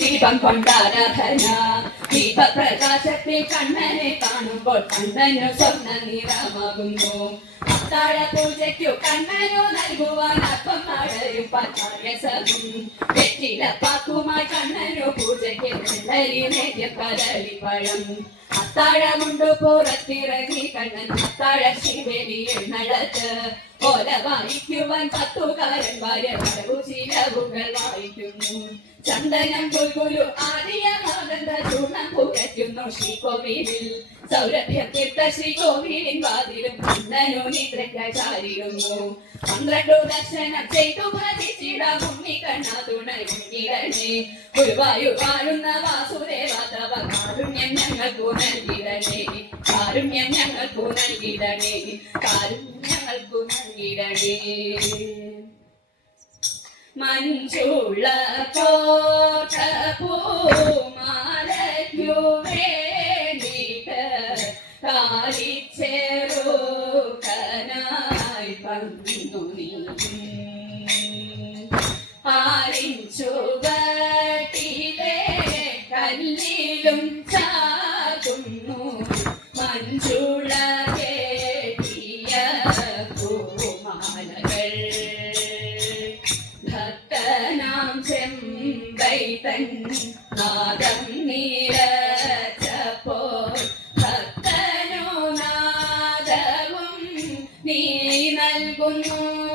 ദീപം കൊണ്ടാരാധന ദീപപ്രകാശത്തിൽ കണ്ണനെ കാണുമ്പോൾ കണ്ണനു സ്വർണ നിറമാകുന്നു. അത്താഴ പൂജയ്ക്കു കണ്ണനു നൽകുവാൻ അപ്പം നടയും പത്തായസവും. വെറ്റില പാക്കുമായി കണ്ണനു പൂജയ്ക്ക് വെള്ളരി നേദ്യ പഴം. അത്താഴമുണ്ടു പുറത്തിറങ്ങി കണ്ണൻ അത്താഴ ശ്രീദേവി എണ്ണളത്ത് ഓല വായിക്കുവാൻ പത്തുകാരൻ ഭാര്യ വരവു വായിക്കുന്നു. ചന്ദനം കുൽകുലു ആദ്യ മാനന്ദ കുറയ്ക്കുന്നു ശ്രീ ശ്രീകോവിലിൽ. സൗരഭ്യം തീർത്ത ശ്രീകോവിലിൻ വാതിലും കണ്ണനു നിദ്രയ്ക്കായി ചാരിടുന്നു പന്ത്രണ്ടു ദർശനം ചെയ്തു കണ്ണ തുണയിടണേ ഗുരുവായൂർ വാഴുന്ന വാസുദേവ തവ കാരുണ്യം ഞങ്ങൾക്കു നൽകിടണേ കാരുണ്യം ഞങ്ങൾക്കു നൽകിടണേ കാരുണ്യം ഞങ്ങൾക്കു നൽകിടണേ മഞ്ചുള്ള കോട്ട പൂമാലയ്ക്കു വേണ്ടിട്ട് പന്നു നീ. ആലിഞ്ചുവട്ടിലെ കല്ലിലും ചാകുന്നു. മഞ്ചുള കേട്ടിയ പൂമാലകൾ. ഭക്തനാം ചെമ്പൈതൻ നാദം നീരച്ചപ്പോൾ ഭക്തനോ നാദവും നീ നൽകുന്നു.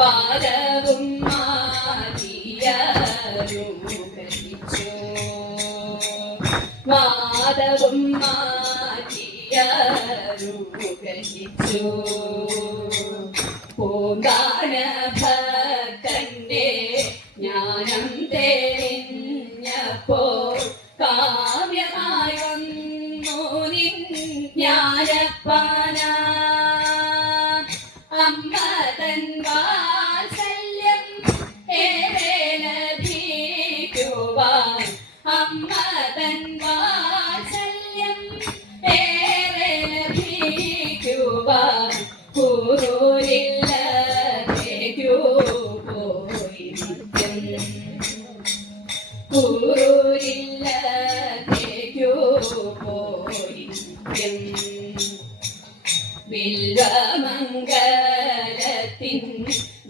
വാദവും മാറ്റിയരുകരിച്ചു വാദവും മാറ്റിയരുകരിച്ചു പൂങ്കാന ഭക്തന്റെ ജ്ഞാനം തെളിഞ്ഞപ്പോൾ കാവ്യമായൊന്നു ജ്ഞാനപ്പാന. അമ്മ തൻ അമ്മ തൻ വാത്സല്യം ഏറെ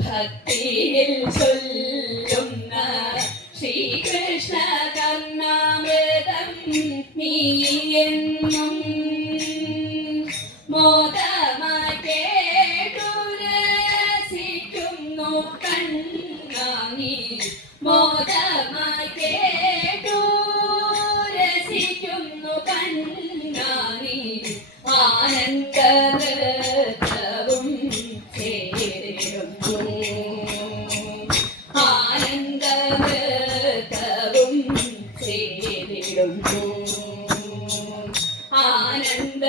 ഭക്തിയിൽ നീയെന്നും മോദമായി കേട്ടു രസിക്കുന്നു കണ്ണാങ്ങി മോദമായി കേട്ടു രസിക്കുന്നു കണ്ണാങ്ങി ആനന്ദനൃത്തവും ആനന്ദ